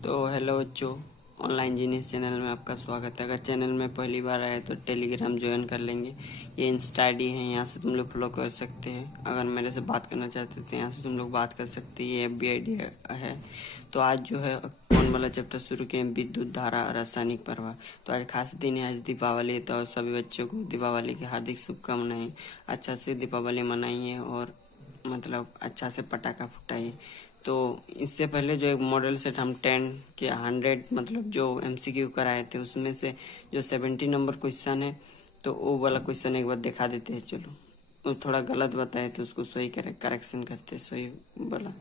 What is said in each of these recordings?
तो हेलो बच्चों, online genius channel में आपका स्वागत है। अगर चैनल में पहली बार आए तो टेलीग्राम ज्वाइन कर लेंगे। ये इंस्टा आईडी है, यहाँ से तुम लोग फॉलो कर सकते हैं। अगर मेरे से बात करना चाहते तो यहाँ से तुम लोग बात कर सकते हैं। ये एफबी आईडी है। तो आज जो है कौन वाला चैप्टर शुरू किए, विद्युत धारा और रासायनिक प्रवाह। तो आज खास दिन है, आज दीपावली है। तो सभी बच्चों को दीपावली की हार्दिक शुभकामनाएं। अच्छा से दीपावली मनाइए और मतलब अच्छा से पटाखा फुटाइए। तो इससे पहले जो एक मॉडल सेट हम 10 के 100 मतलब जो एमसीक्यू कराए थे, उसमें से जो 70 नंबर क्वेश्चन है, तो वो वाला क्वेश्चन एक बार दिखा देते हैं। चलो, वो थोड़ा गलत बताए तो उसको सही करेक्शन करते हैं, सही वाला।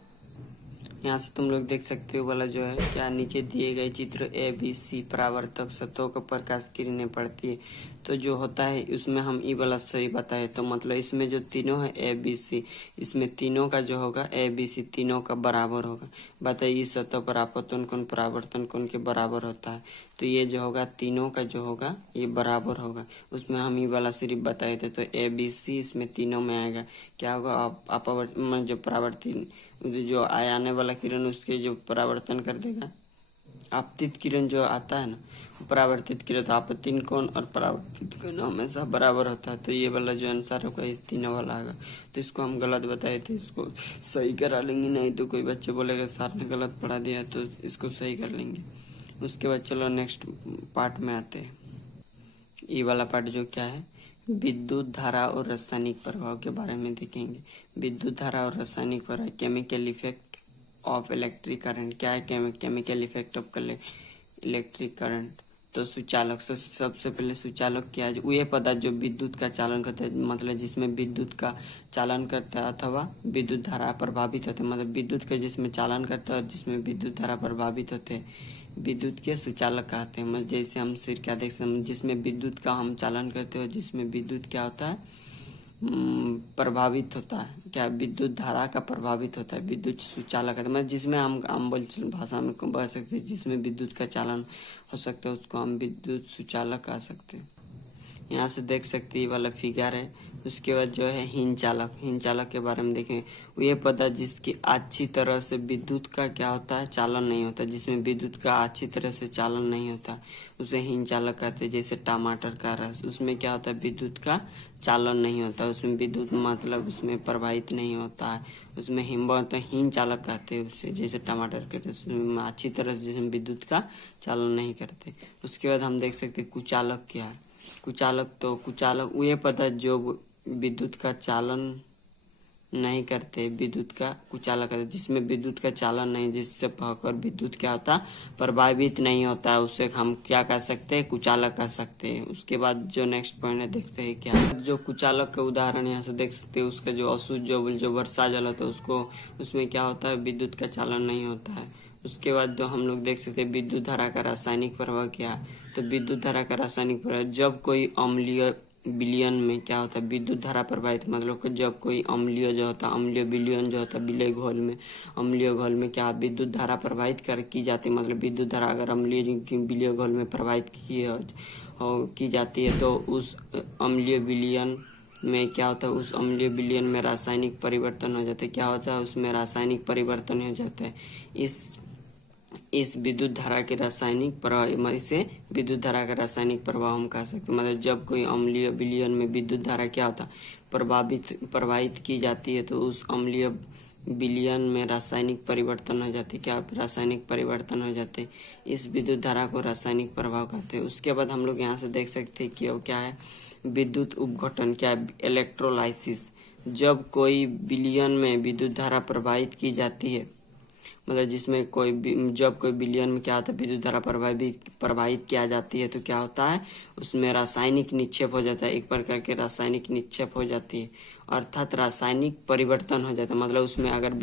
यहाँ से तुम लोग देख सकते हो वाला जो है क्या, नीचे दिए गए चित्र ए बी सी परावर्तक सतहों को प्रकाश किरणें पड़ती है। तो जो होता है उसमें हम ई वाला सही बताए, तो मतलब इसमें जो तीनों है ए बी सी, इसमें तीनों का जो होगा ए बी सी तीनों का बराबर होगा। बताइए इस सतह पर आपतन कोण परावर्तन कोण के बराबर होता है। तो ये जो होगा तीनों का जो होगा ये बराबर होगा। उसमें हम ई वाला सिर्फ बताए थे। तो ए बी सी इसमें तीनों में आएगा। क्या होगा, आप जो परावर्तित जो आने वाला किरण उसके जो परावर्तन कर देगा। आपतित किरण जो आता है ना, परावर्तित किरण, तो आपतित कोण और परावर्तित कोण हमेशा बराबर होता है। तो ये वाला जो आंसर होगा इस तीनों वाला आएगा। तो इसको हम गलत बताए थे, इसको सही करा लेंगे। नहीं तो कोई बच्चे बोलेगा सर ने गलत पढ़ा दिया, तो इसको सही कर लेंगे। उसके बाद चलो नेक्स्ट पार्ट में आते हैं। ये वाला पार्ट जो क्या है, विद्युत धारा और रासायनिक प्रभाव के बारे में देखेंगे। विद्युत धारा और रासायनिक प्रभाव, chemical effect of electric current. क्या है chemical effect of electric current? तो सुचालक, सबसे पहले सुचालक क्या है, वह पदार्थ जो विद्युत का चालन करता है, मतलब जिसमें विद्युत का चालन करता है अथवा विद्युत धारा प्रभावित होते हैं। मतलब विद्युत का जिसमें चालन करता है और जिसमें विद्युत धारा प्रभावित होते हैं, विद्युत के सुचालक कहते हैं। मतलब जैसे हम सिर क्या देख सकते हैं, जिसमें विद्युत का हम चालन करते हैं और जिसमें विद्युत क्या होता है, प्रभावित होता है। क्या, विद्युत धारा का प्रभावित होता है, विद्युत सुचालक है। मतलब जिसमें हम बोल भाषा में कह सकते हैं, जिसमें विद्युत का चालन हो सकता है उसको हम विद्युत सुचालक कह सकते हैं। यहाँ से देख सकते हैं ये वाला फिगर है। उसके बाद जो है हिन चालक के बारे में देखें। ये पदार्थ जिसकी अच्छी तरह से विद्युत का क्या होता है, चालन नहीं होता, जिसमें विद्युत का अच्छी तरह से चालन नहीं होता, उसे हिन चालक कहते हैं। जैसे टमाटर का रस, उसमें क्या होता है, विद्युत का चालन नहीं होता, उसमें विद्युत मतलब उसमें प्रवाहित नहीं होता है, उसमें हिम चालक कहते हैं उससे। जैसे टमाटर के रस में अच्छी तरह से जिसमें विद्युत का चालन नहीं करते। उसके बाद हम देख सकते हैं कुचालक क्या है। कुचालक वह पदार्थ जो विद्युत का चालन नहीं करते, विद्युत का कुचालक करते, जिसमें विद्युत का चालन नहीं, जिससे होकर विद्युत क्या होता, प्रभावित नहीं होता है, उसे हम क्या कह सकते हैं, कुचालक कह सकते हैं। उसके बाद जो नेक्स्ट पॉइंट है देखते हैं क्या है। जो कुचालक का उदाहरण यहाँ से देख सकते हैं, उसका जो अशुद्ध जो वर्षा जल होता है उसको, उसमें क्या होता है, विद्युत का चालन नहीं होता है। उसके बाद जो हम लोग देख सकते हैं विद्युत धारा का रासायनिक प्रभाव क्या है। तो विद्युत धारा का रासायनिक प्रभाव, जब कोई अम्लीय विलयन में क्या होता है, विद्युत धारा प्रवाहित, मतलब कि जब कोई अम्लीय जो होता है, अम्लीय विलयन जो होता है विलय घोल में, अम्लीय घोल में क्या विद्युत धारा प्रवाहित की जाती है। मतलब विद्युत धारा अगर अम्लीय विलय घोल में प्रवाहित की जाती है, तो उस अम्लीय विलयन में क्या होता है, उस अम्लीय विलयन में रासायनिक परिवर्तन हो जाते हैं। क्या होता है, उसमें रासायनिक परिवर्तन हो जाता है। इस विद्युत धारा के रासायनिक प्रभाव, इसे विद्युत धारा का रासायनिक प्रभाव हम कह सकते हैं। मतलब जब कोई अम्लीय विलयन में विद्युत धारा क्या होता है, प्रवाहित की जाती है, तो उस अम्लीय विलयन में रासायनिक परिवर्तन हो जाते, क्या रासायनिक परिवर्तन हो जाते, इस विद्युत धारा को रासायनिक प्रभाव कहते हैं। उसके बाद हम लोग यहाँ से देख सकते हैं कि वो क्या है, विद्युत उपघटन, क्या इलेक्ट्रोलाइसिस। जब कोई विलयन में विद्युत धारा प्रवाहित की जाती है, मतलब जिसमें जब कोई विलयन में क्या होता है, विद्युत धारा प्रवाहित किया जाती है, तो क्या होता है, उसमें रासायनिक निक्षेप हो जाता है, एक प्रकार के रासायनिक निक्षेप हो जाती है, अर्थात रासायनिक परिवर्तन हो जाता है। मतलब उसमें अगर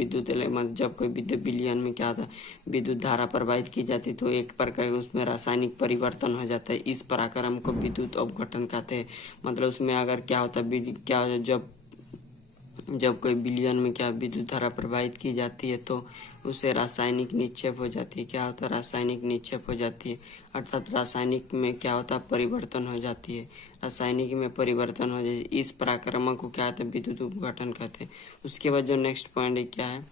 जब कोई विद्युत विलयन में क्या होता है, विद्युत धारा प्रवाहित की जाती है, तो एक प्रकार उसमें रासायनिक परिवर्तन हो जाता है। इस प्रकार को विद्युत अपघटन कहते हैं। मतलब उसमें अगर क्या होता है, जब कोई विलयन में क्या विद्युत धारा प्रवाहित की जाती है, तो उसे रासायनिक निक्षेप हो जाती है। क्या होता है, रासायनिक निक्षेप हो जाती है, अर्थात रासायनिक में क्या होता है, परिवर्तन हो जाती है, रासायनिक में परिवर्तन हो जाती है। इस पराक्रम को क्या होता है, विद्युत उपघटन कहते हैं। उसके बाद जो नेक्स्ट पॉइंट है क्या है,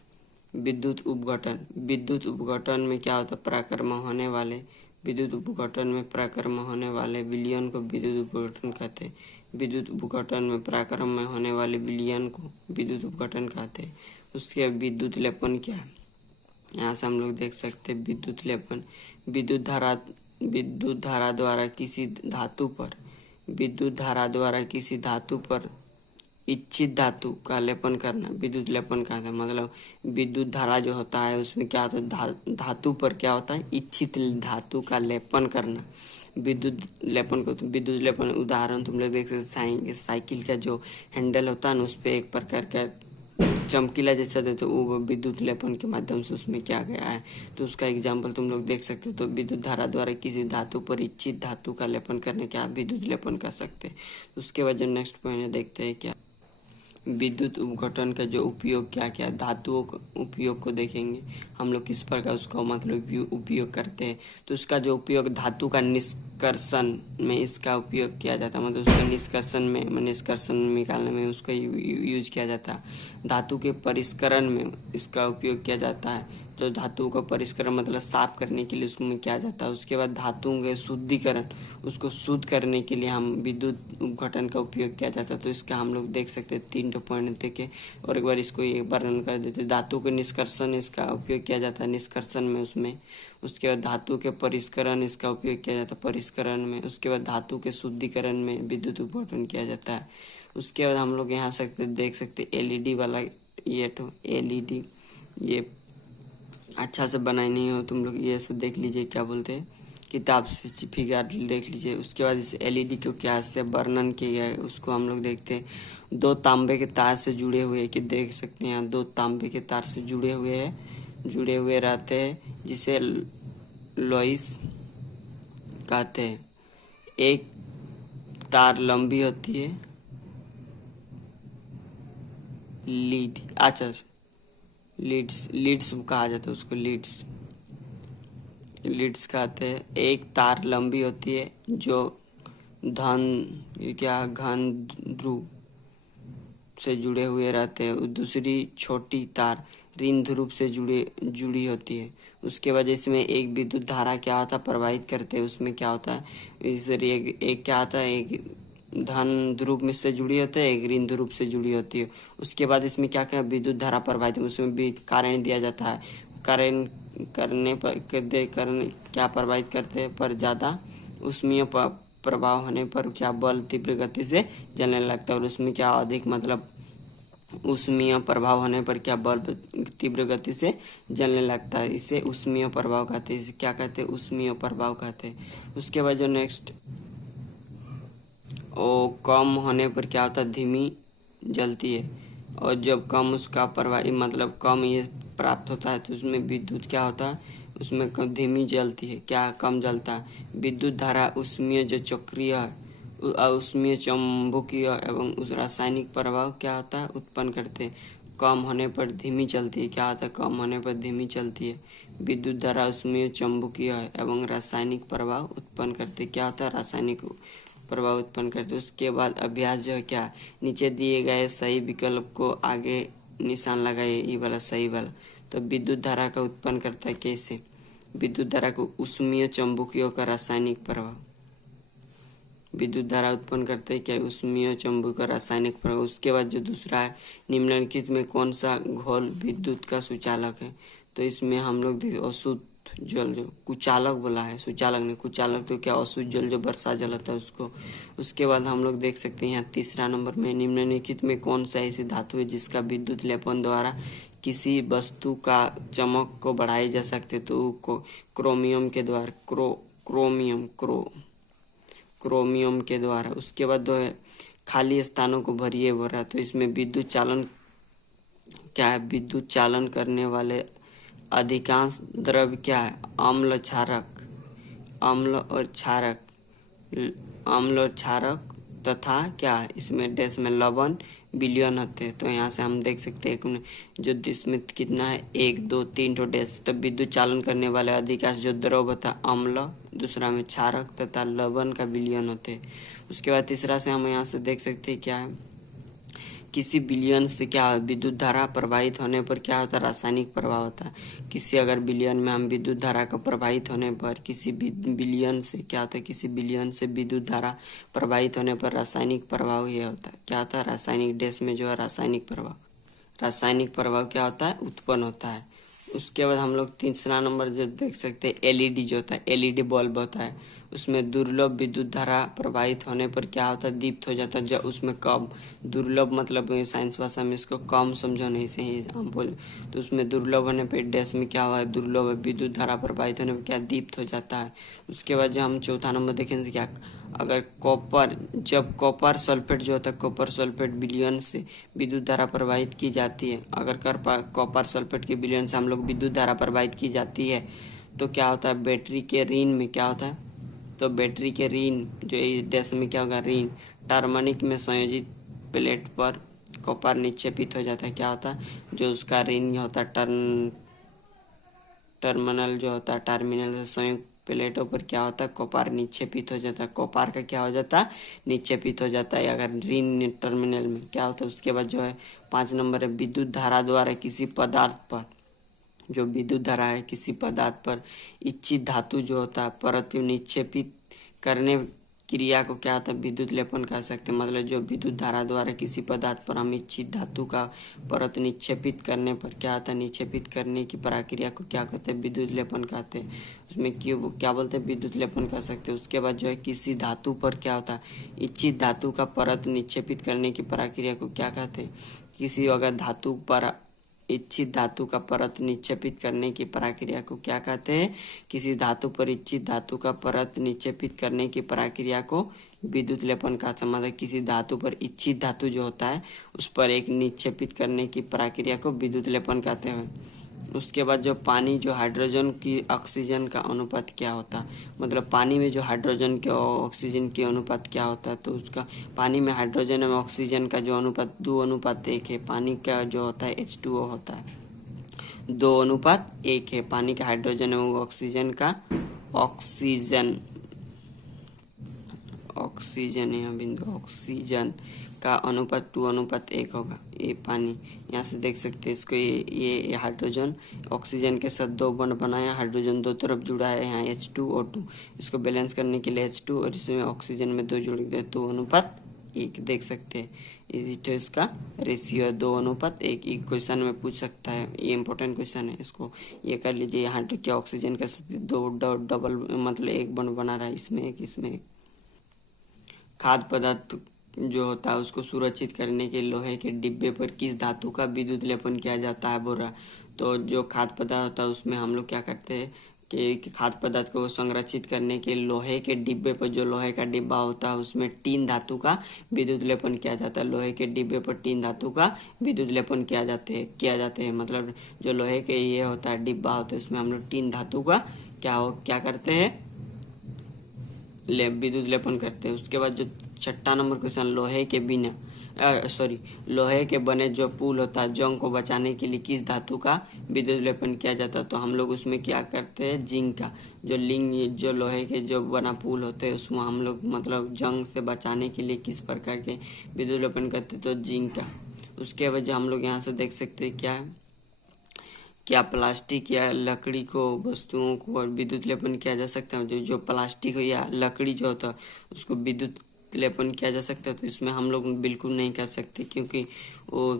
विद्युत उपघटन। विद्युत उपघटन में क्या होता है, पराक्रमण होने वाले, विद्युत उपघटन में पराक्रमण होने वाले विलयन को विद्युत उपघटन कहते हैं। विद्युत उपघटन में पराक्रमण होने वाले विलयन को विद्युत उपघटन कहते हैं। उसके विद्युत लेपन क्या है, यहाँ से हम लोग देख सकते हैं विद्युत लेपन। विद्युत धारा द्वारा किसी धातु पर, विद्युत धारा द्वारा किसी धातु पर इच्छित धातु का लेपन करना विद्युत लेपन कहते हैं। मतलब विद्युत धारा जो होता है उसमें क्या होता है, धातु पर क्या होता है, इच्छित धातु का लेपन करना विद्युत लेपन को। तो विद्युत लेपन उदाहरण तुम लोग देख सकते, साइकिल का जो हैंडल होता है ना, उस पर एक प्रकार का चमकीला जैसा देते, वो विद्युत लेपन के माध्यम से उसमें क्या गया है, तो उसका एग्जाम्पल तुम लोग देख सकते हो। तो विद्युत धारा द्वारा किसी धातु पर इच्छित धातु का लेपन करने के आप विद्युत लेपन कर सकते हैं। उसके बाद जो नेक्स्ट पॉइंट देखते हैं क्या, विद्युत उपघटन का जो उपयोग क्या क्या, धातुओं का उपयोग को देखेंगे हम लोग, किस प्रकार उसका मतलब उपयोग करते हैं। तो उसका जो उपयोग धातु का निष्कर्षण में इसका उपयोग किया जाता है, मतलब उसका निष्कर्षण निकालने में उसका यूज किया जाता है। धातु के परिष्करण में इसका उपयोग किया जाता है, जो धातु का परिष्करण मतलब साफ करने के लिए उसमें किया जाता है। उसके बाद धातुओं के शुद्धिकरण, उसको शुद्ध करने के लिए हम विद्युत उपघटन का उपयोग किया जाता है। तो इसका हम लोग देख सकते हैं 3 पॉइंट देखे, और एक बार इसको ये वर्णन कर देते। धातु के निष्कर्षण इसका उपयोग किया जाता है निष्कर्षण में उसमें। उसके बाद धातु के परिष्करण इसका उपयोग किया जाता है परिष्करण में। उसके बाद धातु के शुद्धिकरण में विद्युत उपघटन किया जाता है। उसके बाद हम लोग यहाँ देख सकते एलईडी वाला, ये तो एलईडी ये अच्छा से बनाई नहीं हो तुम लोग, ये सब देख लीजिए क्या बोलते हैं, किताब से फिगर देख लीजिए। उसके बाद इस एलईडी को क्या से वर्णन किया गया है उसको हम लोग देखते हैं। 2 तांबे के तार से जुड़े हुए, कि देख सकते हैं यहाँ 2 तांबे के तार से जुड़े हुए रहते हैं, जिसे लॉइस कहते हैं। एक तार लंबी होती है, लीड, अच्छा लीड्स कहा जाता है उसको, लीड्स कहते हैं। एक तार लंबी होती है जो घन ध्रुव से जुड़े हुए रहते हैं, दूसरी छोटी तार ऋण ध्रुव से जुड़ी होती है। उसके वजह इसमें एक विद्युत धारा क्या होता है प्रवाहित करते हैं। उसमें क्या होता है, इस एक क्या होता है, एक धन ध्रुव में से जुड़ी होती है, एक ऋण ध्रुव से जुड़ी होती है। उसके बाद इसमें क्या क्या विद्युत धारा प्रवाहित है, उसमें भी कारण दिया जाता है। कारण करने पर कारण क्या प्रवाहित करते हैं, पर ज़्यादा उष्मीय प्रभाव होने पर क्या बल तीव्र गति से जलने लगता है। और उसमें क्या अधिक मतलब उष्मीय प्रभाव होने पर क्या बल्ब तीव्र गति से जलने लगता है, इसे उष्मीय प्रभाव कहते हैं। इसे क्या कहते हैं, उष्मीय प्रभाव कहते हैं। उसके बाद जो नेक्स्ट, वो कम होने पर क्या होता है, धीमी जलती है। और जब कम उसका प्रवाह मतलब कम ये प्राप्त होता है, तो उसमें विद्युत क्या होता है, उसमें धीमी जलती है, क्या कम जलता है। विद्युत धारा उष्मीय जो चक्रीय उष्मीय चुंबकीय एवं उस रासायनिक प्रभाव क्या होता है उत्पन्न करते हैं। कम होने पर धीमी चलती है, क्या होता है, कम होने पर धीमी चलती है। विद्युत धारा उष्मीय चुंबकीय एवं रासायनिक प्रभाव उत्पन्न करते, क्या होता है, रासायनिक प्रभाव उत्पन्न करते। उसके बाद अभ्यास जो है क्या, नीचे दिए गए सही विकल्प को आगे निशान लगाइए, ये वाला सही वाला। तो विद्युत धारा का उत्पन्न करता है कैसे, विद्युत धारा को उष्मीय चुंबकीय का रासायनिक प्रभाव, विद्युत धारा उत्पन्न करते हैं क्या, उष्मीय चुंबकीय का रासायनिक प्रभाव। उसके बाद जो दूसरा है, निम्नलिखित में कौन सा घोल विद्युत का सुचालक है। तो इसमें हम लोग देखिए अशुद्ध जल, जो कुचालक बोला है, सुचालक नहीं, कुचालक तो क्या अशुद्ध जल जो वर्षा जल होता है उसको। उसके बाद हम लोग देख सकते हैं यहाँ तीसरा नंबर में, निम्नलिखित में कौन सा ऐसी धातु है जिसका विद्युत लेपन द्वारा किसी वस्तु का चमक को बढ़ाई जा सकते। तो क्रोमियम के द्वारा, क्रोमियम के द्वारा। उसके बाद जो है खाली स्थानों को भरिए भरा, तो इसमें विद्युत चालन क्या है, विद्युत चालन करने वाले अधिकांश द्रव्य क्या है, अम्ल और क्षारक तथा क्या है, इसमें डैश में लवण विलयन होते हैं। तो यहाँ से हम देख सकते हैं जो इसमें कितना है 1 2 3 तो डैश। तब विद्युत चालन करने वाले अधिकांश जो द्रव होता है अम्ल, दूसरा में क्षारक तथा लवण का विलयन होते हैं। उसके बाद तीसरा से हम यहाँ से देख सकते हैं क्या है, किसी बिलियन से क्या विद्युत धारा प्रवाहित होने पर क्या होता है, रासायनिक प्रभाव होता है। किसी अगर बिलियन में हम विद्युत धारा का प्रवाहित होने पर किसी बिलियन से क्या होता है, किसी बिलियन से विद्युत धारा प्रवाहित होने पर रासायनिक प्रभाव ये होता है। क्या होता है, रासायनिक देश में जो है रासायनिक प्रभाव क्या होता है, उत्पन्न होता है। उसके बाद हम लोग तीसरा नंबर जो देख सकते हैं, एलईडी जो होता है, एलईडी बल्ब होता है, उसमें दुर्लभ विद्युत धारा प्रवाहित होने पर क्या होता है, दीप्त हो जाता है। जब उसमें कम दुर्लभ मतलब साइंस भाषा में इसको कम समझो, नहीं से ही हम बोले तो उसमें दुर्लभ होने पर डैश में क्या हुआ है, दुर्लभ विद्युत धारा प्रवाहित होने पर क्या दीप्त हो जाता है। उसके बाद जो हम चौथा नंबर देखेंगे क्या, अगर जब कॉपर सल्फेट जो होता है, कॉपर सल्फेट विलयन से विद्युत धारा प्रवाहित की जाती है, अगर कॉपर सल्फेट के विलयन से हम लोग विद्युत धारा प्रवाहित की जाती है तो क्या होता है, बैटरी के ऋण में क्या होता है, तो बैटरी के ऋण जो डैश में क्या होगा, ऋण टर्मिनल में संयोजित प्लेट पर कॉपर निक्षेपित हो जाता है। क्या होता है, जो उसका ऋण होता है टर्मिनल जो होता है, टर्मिनल से संयुक्त प्लेटों पर क्या होता है, कॉपर निक्षेपित हो जाता है। कॉपर का क्या हो जाता है, निक्षेपित हो जाता है अगर ऋण टर्मिनल में क्या होता है। उसके बाद जो है 5 नंबर है, विद्युत धारा द्वारा किसी पदार्थ पर, जो विद्युत धारा है किसी पदार्थ पर इच्छित धातु जो होता है परत निक्षेपित करने क्रिया को क्या होता है, विद्युत लेपन कह सकते हैं। मतलब जो विद्युत धारा द्वारा किसी पदार्थ पर हम इच्छित धातु का परत निक्षेपित करने पर क्या होता है, निक्षेपित करने की प्रक्रिया को क्या कहते हैं, विद्युत लेपन कहते हैं। उसमें क्यों क्या बोलते हैं, विद्युत लेपन कह सकते हैं। उसके बाद जो है किसी धातु पर क्या होता है, इच्छित धातु का परत निक्षेपित करने की प्रक्रिया को क्या कहते हैं, किसी अगर धातु पर इच्छित धातु का परत निक्षेपित करने की प्रक्रिया को क्या कहते हैं, किसी धातु पर इच्छित धातु का परत निक्षेपित करने की प्रक्रिया को विद्युत लेपन कहते हैं। मतलब किसी धातु पर इच्छित धातु जो होता है उस पर एक निक्षेपित करने की प्रक्रिया को विद्युत लेपन कहते हैं। उसके बाद जो पानी जो हाइड्रोजन की ऑक्सीजन का अनुपात क्या होता है, मतलब पानी में जो हाइड्रोजन के ऑक्सीजन की अनुपात क्या होता है, तो उसका पानी में हाइड्रोजन और ऑक्सीजन का जो अनुपात 2:1 है। पानी का जो होता है H2O होता है 2:1 है। पानी का हाइड्रोजन और ऑक्सीजन का ऑक्सीजन यहाँ बिंदु ऑक्सीजन का अनुपात 2:1 होगा। ये पानी यहाँ से देख सकते हैं इसको, ये हाइड्रोजन ऑक्सीजन के साथ 2 बॉन्ड बनाया, हाइड्रोजन 2 तरफ जुड़ा है, यहाँ H2O2 इसको बैलेंस करने के लिए H2 और इसमें ऑक्सीजन में 2 जुड़ गए 2:1 देख सकते हैं। इसका रेशियो 2:1। ये क्वेश्चन में पूछ सकता है, ये इंपॉर्टेंट क्वेश्चन है, इसको ये कर लीजिए। यहाँ तो क्या ऑक्सीजन के साथ 2 डबल मतलब 1 बॉन्ड बना रहा है, इसमें एक। खाद्य पदार्थ जो होता है उसको सुरक्षित करने के लोहे के डिब्बे पर किस धातु का विद्युत लेपन किया जाता है, बोल रहा। तो जो खाद्य पदार्थ होता है उसमें हम लोग क्या करते हैं कि खाद्य पदार्थ को संरक्षित करने के लोहे के डिब्बे पर, जो लोहे का डिब्बा होता है उसमें टीन धातु का विद्युत लेपन किया जाता है। लोहे के डिब्बे पर टीन धातु का विद्युत लेपन किया जाते हैं। मतलब जो लोहे के ये होता है डिब्बा होता है उसमें हम लोग टीन धातु का क्या करते हैं, विद्युत लेपन करते हैं। उसके बाद जो 6 नंबर क्वेश्चन, लोहे के बने जो पुल होता है जंग को बचाने के लिए किस धातु का विद्युत लेपन किया जाता है, तो हम लोग उसमें क्या करते हैं, जिंक का। जो लोहे के जो बना पुल होते हैं उसमें हम लोग मतलब जंग से बचाने के लिए किस प्रकार के विद्युत लेपन करते हैं, तो जिंक का। उसके बाद जो हम लोग यहाँ से देख सकते हैं क्या है, क्या प्लास्टिक या लकड़ी को वस्तुओं को विद्युत लेपन किया जा सकता है। जो प्लास्टिक हो या लकड़ी जो होता है उसको विद्युत लेपन किया जा सकता है, तो इसमें हम लोग बिल्कुल नहीं कर सकते, क्योंकि वो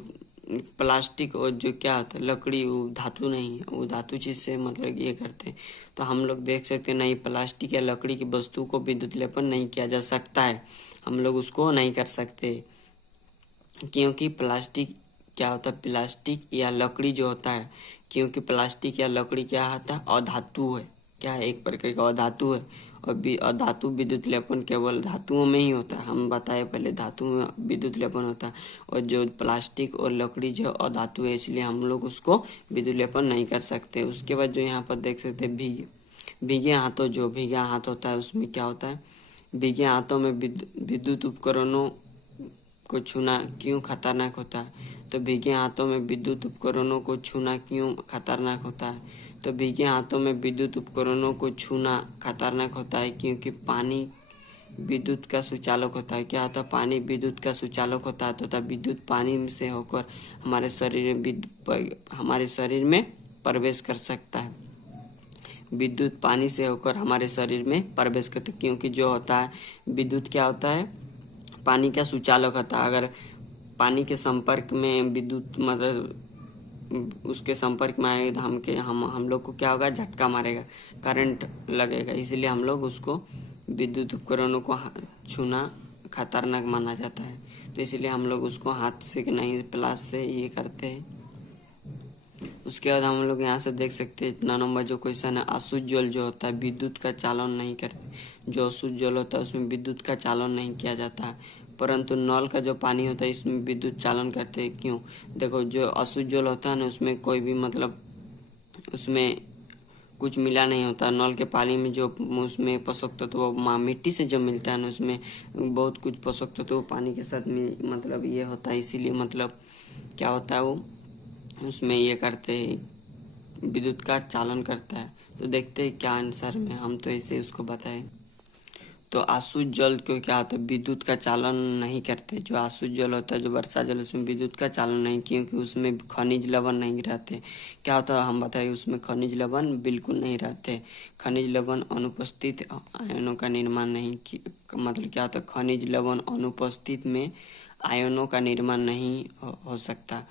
प्लास्टिक और जो क्या होता है लकड़ी वो धातु नहीं है, वो धातु चीज से मतलब ये करते हैं। तो हम लोग देख सकते हैं नहीं, प्लास्टिक या लकड़ी की वस्तु को विद्युत लेपन नहीं किया जा सकता है, हम लोग उसको नहीं कर सकते। क्योंकि प्लास्टिक क्या होता है, प्लास्टिक या लकड़ी जो होता है, क्योंकि प्लास्टिक या लकड़ी क्या होता है, अधातु है। क्या है, एक प्रकार का अधातु है। और अधातु विद्युत लेपन केवल धातुओं में ही होता है, हम बताए पहले धातु में विद्युत लेपन होता है। और जो प्लास्टिक और लकड़ी जो अधातु है इसलिए हम लोग उसको विद्युत लेपन नहीं कर सकते। उसके बाद जो यहाँ पर देख सकते हैं भीगे हाथों, जो भीगा हाथ होता है उसमें क्या होता है, भीगे हाथों में विद्युत उपकरणों को छूना क्यों खतरनाक होता है, तो भीगे हाथों में विद्युत उपकरणों को छूना क्यों खतरनाक होता है, तो भीगे हाथों में विद्युत उपकरणों को छूना खतरनाक होता है क्योंकि पानी विद्युत का सुचालक होता है। क्या होता है? पानी विद्युत का सुचालक होता है तथा विद्युत पानी से होकर हमारे शरीर में प्रवेश कर सकता है। विद्युत पानी से होकर हमारे शरीर में प्रवेश करता है, क्योंकि जो होता है विद्युत क्या होता है? पानी का सुचालक होता है। अगर पानी के संपर्क में विद्युत मतलब उसके संपर्क में आएगा तो हम लोग को क्या होगा? झटका मारेगा, करंट लगेगा। इसलिए हम लोग उसको विद्युत उपकरणों को छूना खतरनाक माना जाता है। तो इसलिए हम लोग उसको हाथ से नहीं, प्लास से ये करते हैं। उसके बाद हम लोग यहाँ से देख सकते हैं 9 नंबर जो क्वेश्चन है, अशुद्ध जल जो होता है विद्युत का चालन नहीं करते। जो अशुद्ध जल होता है उसमें विद्युत का चालन नहीं किया जाता है, परंतु नल का जो पानी होता है इसमें विद्युत चालन करते हैं। क्यों? देखो, जो अशुद्ध जल होता है ना उसमें कोई भी मतलब उसमें कुछ मिला नहीं होता। नल के पानी में जो उसमें पोषक तत्व मिट्टी से जो मिलता है ना उसमें बहुत कुछ पोषक तत्व पानी के साथ में मतलब ये होता है। इसीलिए मतलब क्या होता है, वो उसमें ये करते हैं, विद्युत का चालन करता है। तो देखते हैं क्या आंसर में, हम तो ऐसे उसको बताए। तो अशुद्ध जल को क्या होता है? विद्युत का चालन नहीं करते। जो अशुद्ध जल होता है, जो वर्षा जल, उसमें विद्युत का चालन नहीं, क्योंकि उसमें खनिज लवण नहीं रहते। क्या होता है हम बताइए? उसमें खनिज लवण बिल्कुल नहीं रहते। खनिज लवण अनुपस्थित आयनों का निर्माण नहीं मतलब क्या होता है? खनिज लवण अनुपस्थित में आयनों का निर्माण नहीं हो सकता।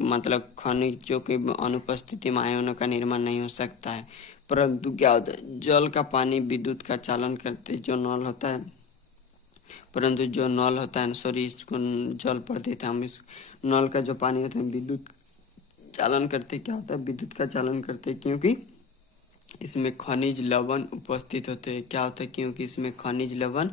मतलब खनिजों की अनुपस्थिति में आयनों का निर्माण नहीं हो सकता है। परंतु क्या होता है? जल का पानी विद्युत का चालन करते जो नल होता है, परंतु जो नल होता है, सॉरी इसको जल पढ़ते थे हम। इस नल का जो पानी होता है विद्युत चालन करते। क्या होता है? विद्युत का चालन करते, क्योंकि इसमें खनिज लवण उपस्थित होते हैं। क्या होता है? क्योंकि इसमें खनिज लवण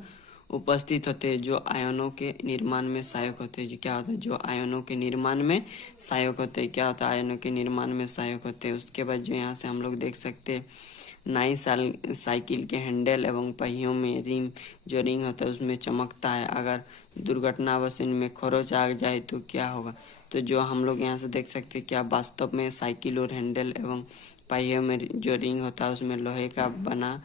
उपस्थित होते हैं जो आयनों के निर्माण में सहायक होते हैं। जो क्या होता है? जो आयनों के निर्माण में सहायक होते हैं। क्या होता है? आयनों के निर्माण में सहायक होते हैं। उसके बाद जो यहाँ से हम लोग देख सकते हैं, नई साइकिल के हैंडल एवं पहियों में जो रिंग होता है उसमें चमकता है। अगर दुर्घटनावश इनमें खरोंच आ जाए तो क्या होगा? तो जो हम लोग यहाँ से देख सकते हैं, क्या वास्तव में साइकिल और हैंडल एवं पहियों में जो रिंग होता है उसमें लोहे का बना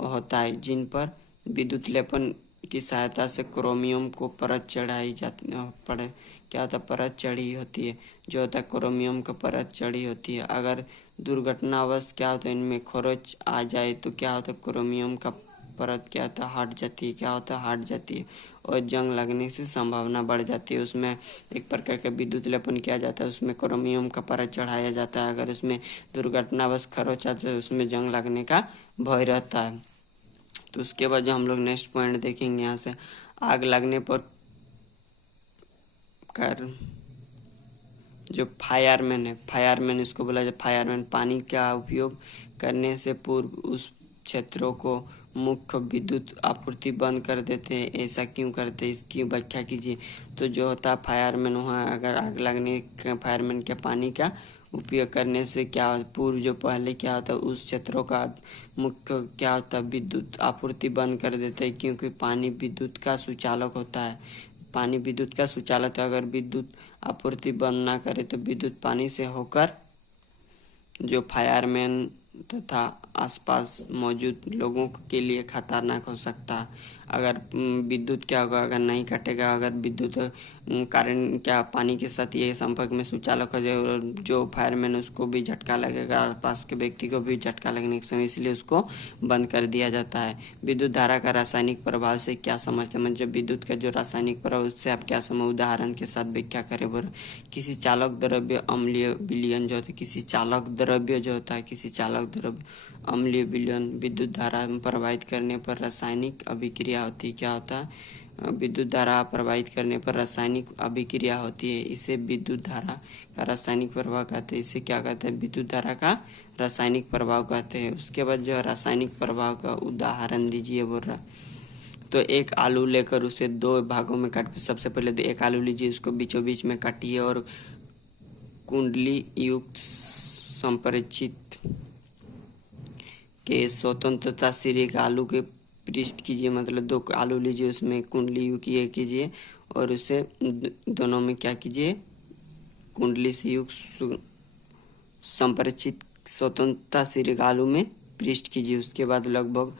होता है, जिन पर विद्युत लेपन की सहायता से क्रोमियम को परत चढ़ाई जाती पड़े क्या होता है? परत चढ़ी होती है। जो होता है क्रोमियम का परत चढ़ी होती है। अगर दुर्घटनावश क्या होता है इनमें खरोंच आ जाए तो क्या होता है? क्रोमियम का परत क्या होता है? हट जाती है। क्या होता है? हट जाती है और जंग लगने से संभावना बढ़ जाती है। उसमें एक प्रकार का विद्युत लेपन किया जाता है, उसमें क्रोमियम का परत चढ़ाया जाता है। अगर उसमें दुर्घटनावश खरोंच आता है उसमें जंग लगने का भय रहता है। तो उसके बाद जो हम लोग नेक्स्ट पॉइंट देखेंगे यहाँ से, आग लगने पर कर जो फायरमैन है, फायरमैन इसको बोला जाए, फायरमैन पानी का उपयोग करने से पूर्व उस क्षेत्रों को मुख्य विद्युत आपूर्ति बंद कर देते हैं। ऐसा क्यों करते हैं, इसकी व्याख्या कीजिए। तो जो होता है फायरमैन, वहाँ अगर आग लगने का फायरमैन के पानी का उपयोग करने से क्या पूर्व जो पहले क्या होता है उस क्षेत्रों का मुख्य क्या होता है विद्युत आपूर्ति बंद कर देते हैं, क्योंकि पानी विद्युत का सुचालक होता है। पानी विद्युत का सुचालक, अगर विद्युत आपूर्ति बंद ना करे तो विद्युत पानी से होकर जो फायरमैन तथा आसपास मौजूद लोगों के लिए खतरनाक हो सकता है। अगर विद्युत क्या होगा, अगर नहीं कटेगा, अगर विद्युत कारण क्या पानी के साथ ये संपर्क में सुचालक हो जाए, जो फायरमैन उसको भी झटका लगेगा, आसपास के व्यक्ति को भी झटका लगने के समय, इसलिए उसको बंद कर दिया जाता है। विद्युत धारा का रासायनिक प्रभाव से क्या समझते हैं? मतलब विद्युत का जो रासायनिक प्रभाव उससे आप क्या समझ, उदाहरण के साथ व्याख्या करें। बोलो, किसी चालक द्रव्य अम्लीय विलयन जो होता है, किसी चालक द्रव्य जो होता है, किसी चालक द्रव्य अम्लीय विलयन विद्युत धारा प्रभावित करने पर रासायनिक अभिक्रिया होती है। क्या होता है? विद्युत धारा प्रभावित करने पर रासायनिक अभिक्रिया होती है। इसे विद्युत धारा का रासायनिक प्रभाव कहते हैं। इसे क्या कहते हैं? विद्युत धारा का रासायनिक प्रभाव कहते हैं। उसके बाद जो रासायनिक प्रभाव का उदाहरण दीजिए बोल रहा। तो एक आलू लेकर उसे 2 भागों में काट, सबसे पहले तो एक आलू लीजिए, उसको बीचों बीच में काटिए और कुंडली युक्त संपरीक्षित के स्वतंत्रता सिरे एक आलू के पृष्ठ कीजिए। मतलब 2 आलू लीजिए, उसमें कुंडली युक्त ये कीजिए और उसे दोनों में क्या कीजिए? कुंडली से युक्त संपरीक्षित स्वतंत्रता सिरे आलू में पृष्ठ कीजिए। उसके बाद लगभग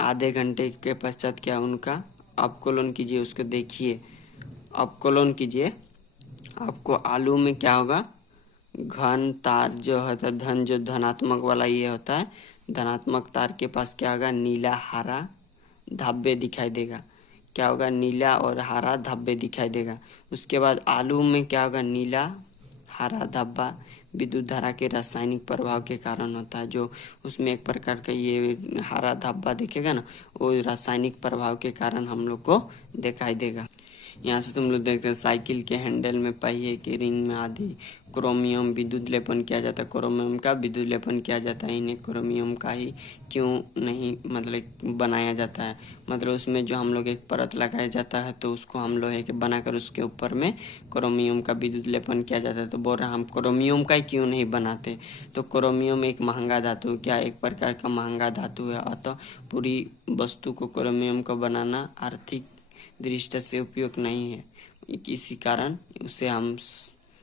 आधे घंटे के पश्चात क्या उनका अपकलन कीजिए, उसको देखिए, अपकलन कीजिए। आपको आलू में क्या होगा, घन तार जो होता है, धन जो धनात्मक वाला ये होता है, धनात्मक तार के पास क्या होगा, नीला हरा धब्बे दिखाई देगा। क्या होगा, नीला और हरा धब्बे दिखाई देगा। उसके बाद आलू में क्या होगा, नीला हरा धब्बा विद्युत धारा के रासायनिक प्रभाव के कारण होता है। जो उसमें एक प्रकार का ये हरा धब्बा दिखेगा ना, वो रासायनिक प्रभाव के कारण हम लोग को दिखाई देगा। यहाँ से तुम लोग देखते हैं साइकिल के हैंडल में, पहिए के रिंग में आदि क्रोमियम विद्युत लेपन किया जाता है। क्रोमियम का विद्युत लेपन किया जाता है। इन्हें क्रोमियम का ही क्यों नहीं मतलब बनाया जाता है, मतलब उसमें जो हम लोग एक परत लगाया जाता है तो उसको हम लोहे के बनाकर उसके ऊपर में क्रोमियम का विद्युत लेपन किया जाता है। तो बोल रहे हम क्रोमियम का ही क्यों नहीं बनाते। तो क्रोमियम एक महंगा धातु, क्या एक प्रकार का महंगा धातु है, अतः पूरी वस्तु को क्रोमियम का बनाना आर्थिक दृष्टि से उपयोग नहीं है। इसी कारण उसे हम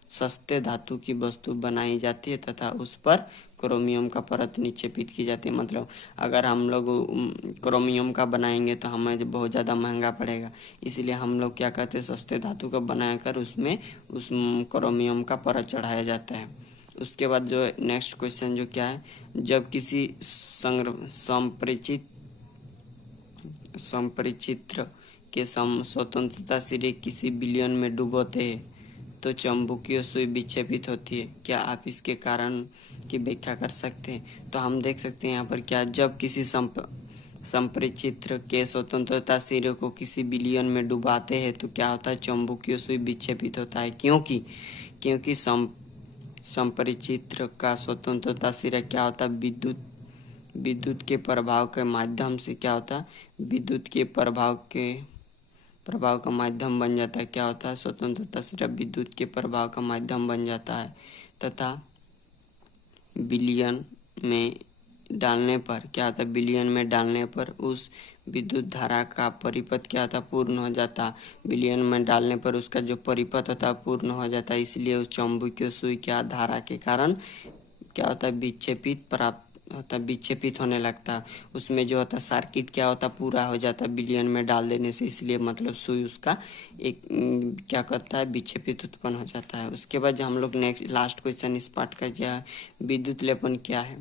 सस्ते धातु की वस्तु बनाई जाती है तथा उस पर क्रोमियम का परत निक्षेपित की जाती है। मतलब अगर हम लोग क्रोमियम का बनाएंगे तो हमें बहुत ज़्यादा महंगा पड़ेगा, इसलिए हम लोग क्या कहते हैं, सस्ते धातु का बनाकर उसमें उस क्रोमियम का परत चढ़ाया जाता है। उसके बाद जो नेक्स्ट क्वेश्चन जो क्या है, जब किसी संपरिचित्र के स्वतंत्रता सिरे किसी विलयन में डूबोते हैं तो चुंबकीय सुई विक्षेपित होती है। क्या आप इसके कारण की व्याख्या कर सकते हैं। तो हम देख सकते हैं यहाँ पर क्या, जब किसी संपरिचित्र के स्वतंत्रता सिरे को किसी विलयन में डुबाते हैं तो क्या होता है, चुंबकीय सुई विक्षेपित होता है। क्योंकि संपरिचित्र का स्वतंत्रता सिरा क्या होता है, विद्युत के प्रभाव के माध्यम से क्या होता है, विद्युत के प्रभाव का माध्यम बन जाता है। क्या होता है, स्वतंत्रता सिरा विद्युत के प्रभाव का माध्यम बन जाता है तथा विलयन में डालने पर क्या होता है, विलयन में डालने पर उस विद्युत धारा का परिपथ क्या होता है, पूर्ण हो जाता है। विलयन में डालने पर उसका जो परिपथ होता है पूर्ण हो जाता है, इसलिए उस चुंबकीय सुई क्या धारा के कारण क्या होता है, विक्षेपित होने लगता है। उसमें जो होता है सर्किट क्या होता है, पूरा हो जाता है विलयन में डाल देने से, इसलिए मतलब सुई उसका एक क्या करता है, विक्षेपित उत्पन्न हो जाता है। उसके बाद जो हम लोग नेक्स्ट लास्ट क्वेश्चन इस पार्ट का क्या है, विद्युत लेपन क्या है।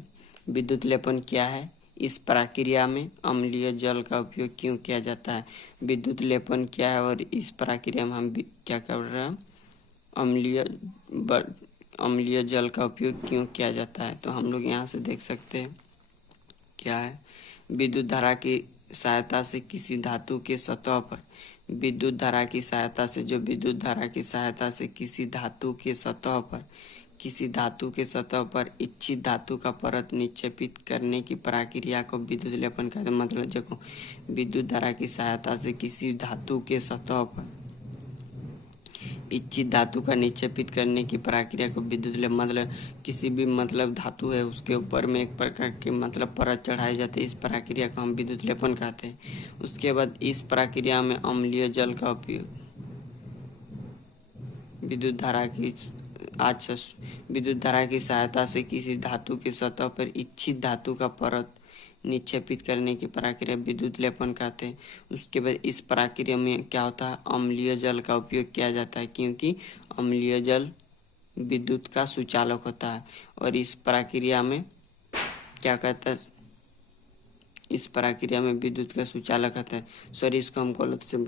विद्युत लेपन क्या है, इस प्रक्रिया में अम्लीय जल का उपयोग क्यों किया जाता है। विद्युत लेपन क्या है और इस प्रक्रिया में हम क्या कर रहे हैं, अम्लीय जल का उपयोग क्यों किया जाता है। तो हम लोग यहाँ से देख सकते हैं क्या है, विद्युत धारा की सहायता से किसी धातु के सतह पर विद्युत धारा की सहायता से किसी धातु के सतह पर इच्छित धातु का परत निक्षेपित करने की प्रक्रिया को विद्युत लेपन कहते हैं। मतलब देखो, विद्युत धारा की सहायता से किसी धातु के सतह पर इच्छित धातु का निक्षेपित करने की प्रक्रिया को विद्युत लेपन, मतलब किसी भी मतलब धातु है उसके ऊपर में एक प्रकार की मतलब परत चढ़ाई जाती है, इस प्रक्रिया को हम विद्युत लेपन कहते हैं। उसके बाद इस प्रक्रिया में अम्लीय जल का उपयोग विद्युत धारा की सहायता से किसी धातु के सतह पर इच्छित धातु का परत निक्षेपित करने की प्रक्रिया विद्युत लेपन कहते हैं। उसके बाद इस प्रक्रिया में क्या होता है, अम्लीय जल का उपयोग किया जाता है, क्योंकि अम्लीय जल विद्युत का सुचालक होता है। और इस प्रक्रिया में क्या कहता है, इस प्रक्रिया में विद्युत का सुचालक होता है। सॉरी, इसको हम गलत से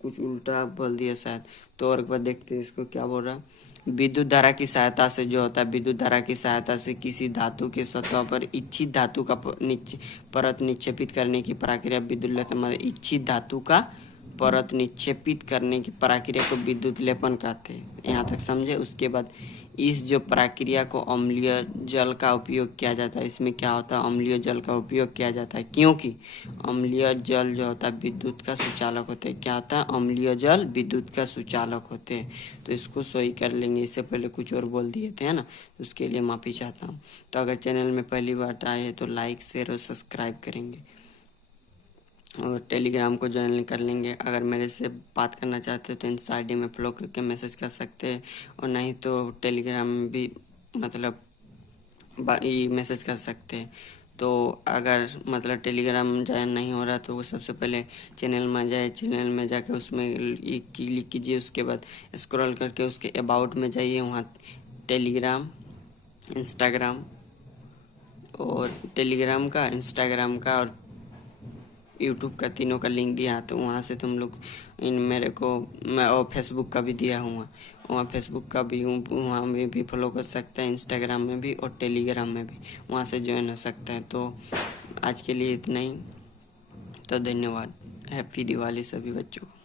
कुछ उल्टा बोल दिया शायद, तो और एक बार देखते हैं इसको क्या बोल रहा है। विद्युत धारा की सहायता से जो होता है, विद्युत धारा की सहायता से किसी धातु के सतह पर इच्छित धातु का परत निक्षेपित करने की प्रक्रिया विद्युत लेपन, मतलब इच्छित धातु का परत निक्षेपित करने की प्रक्रिया को विद्युत लेपन कहते हैं। यहाँ तक समझे। उसके बाद इस जो प्रक्रिया को अम्लीय जल का उपयोग किया जाता है, इसमें क्या होता है, अम्लीय जल का उपयोग किया जाता है, क्योंकि अम्लीय जल जो होता है विद्युत का सुचालक होते हैं। क्या होता है, अम्लीय जल विद्युत का सुचालक होते हैं। तो इसको सही कर लेंगे, इससे पहले कुछ और बोल दिए थे, है ना, उसके लिए माफ़ी चाहता हूँ। तो अगर चैनल में पहली बार आए हैं तो लाइक शेयर और सब्सक्राइब करेंगे और टेलीग्राम को ज्वाइन कर लेंगे। अगर मेरे से बात करना चाहते हो तो इंस्टा ID में फॉलो करके मैसेज कर सकते हैं, और नहीं तो टेलीग्राम में भी मतलब मैसेज कर सकते हैं। तो अगर मतलब टेलीग्राम ज्वाइन नहीं हो रहा तो वो सबसे पहले चैनल में जाए, चैनल में जाके उसमें क्लिक कीजिए, उसके बाद स्क्रॉल करके उसके अबाउट में जाइए, वहाँ टेलीग्राम, इंस्टाग्राम और टेलीग्राम का, इंस्टाग्राम का और यूट्यूब का, तीनों का लिंक दिया। तो वहाँ से तुम लोग इन मेरे को मैं और फेसबुक का भी दिया हुआ, वहाँ फेसबुक का भी हूँ, वहाँ में भी फॉलो कर सकते हैं, इंस्टाग्राम में भी और टेलीग्राम में भी, वहाँ से ज्वाइन हो सकता है। तो आज के लिए इतना ही, तो धन्यवाद। हैप्पी दिवाली सभी बच्चों को।